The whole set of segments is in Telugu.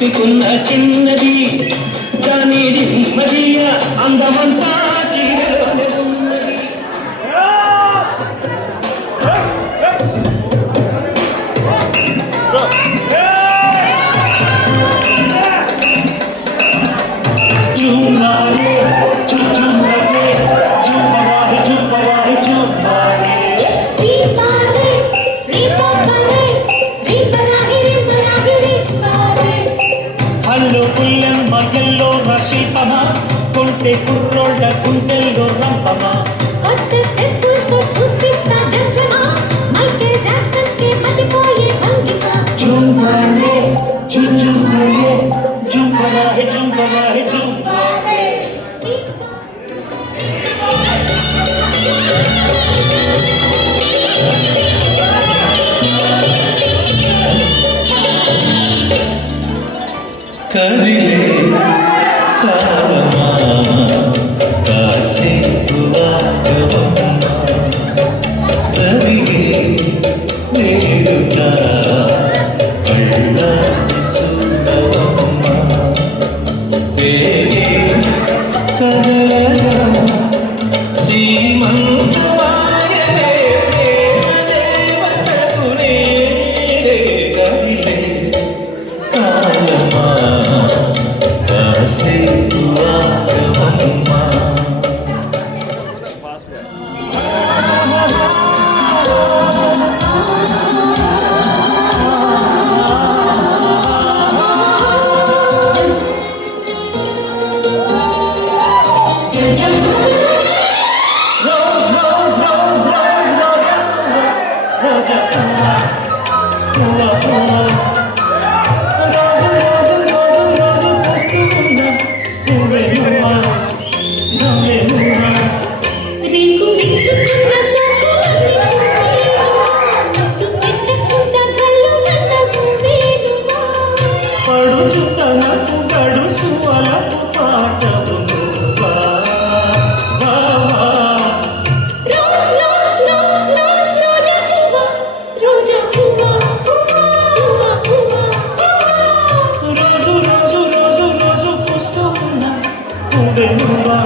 చిక్కుకున్న చిన్నది దాని మదియ అందమంతా చీరలోనే ఉన్నది. జుమ్మారే జుమ్మారే జుమ్మారే జుమ్మారే జుమ్మారే హల్లు పుల్లెమ్మ ఎల్లో రషీపమ కొంటె కుర్రోళ్ళ గుండెల్లో రంపమ కొత్త స్టెప్పులతో చూపిస్తా జంజమా మైకేల్ జాక్సన్ కే మతిపోయే భంగిమ జుమ్మారే జుమ్మారే జుమ్మారే జుమ్మారే జుమ్మారే కదిలే కాలమా కాసేపు ఆగవమ్మా జరిగే వేడుక కళ్ళాన్ని చూడవమ్మా వేగే కదలగా సీమంతమాయనే ప్రేమదేవతకు నేడే కదిలే కాలమా కాసేపు ఆగవమ్మా రేకు విచ్చుకున్న సోకు పెట్టకుండా కళ్ళు నన్నకు వేనువా పడుచుతనకు గడుసు అలకు పాటవు నువ్వా రోజ్ రోజ్ రోజ్ రోజ్ రోజా పువ్వా పువ్వా పువ్వా రోజు రోజు రోజు రోజు పుస్తూ ఉన్నా నువ్వే నువ్వా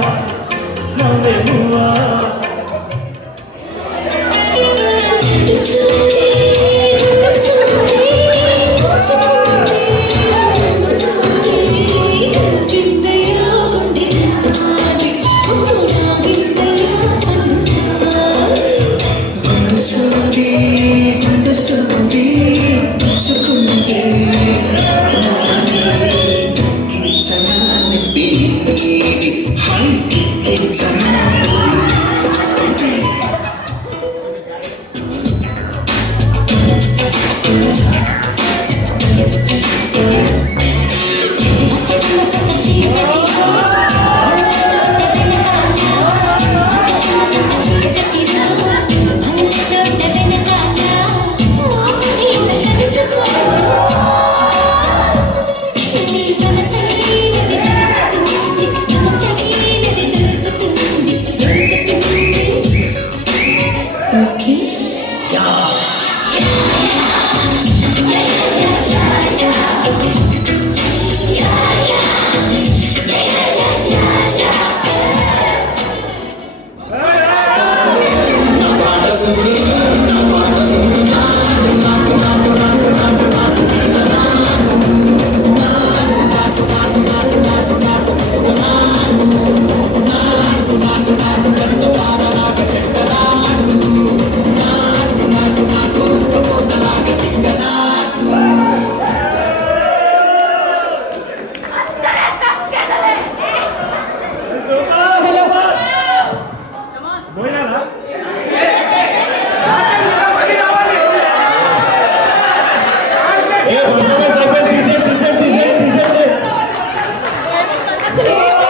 నవ్వే నువ్వా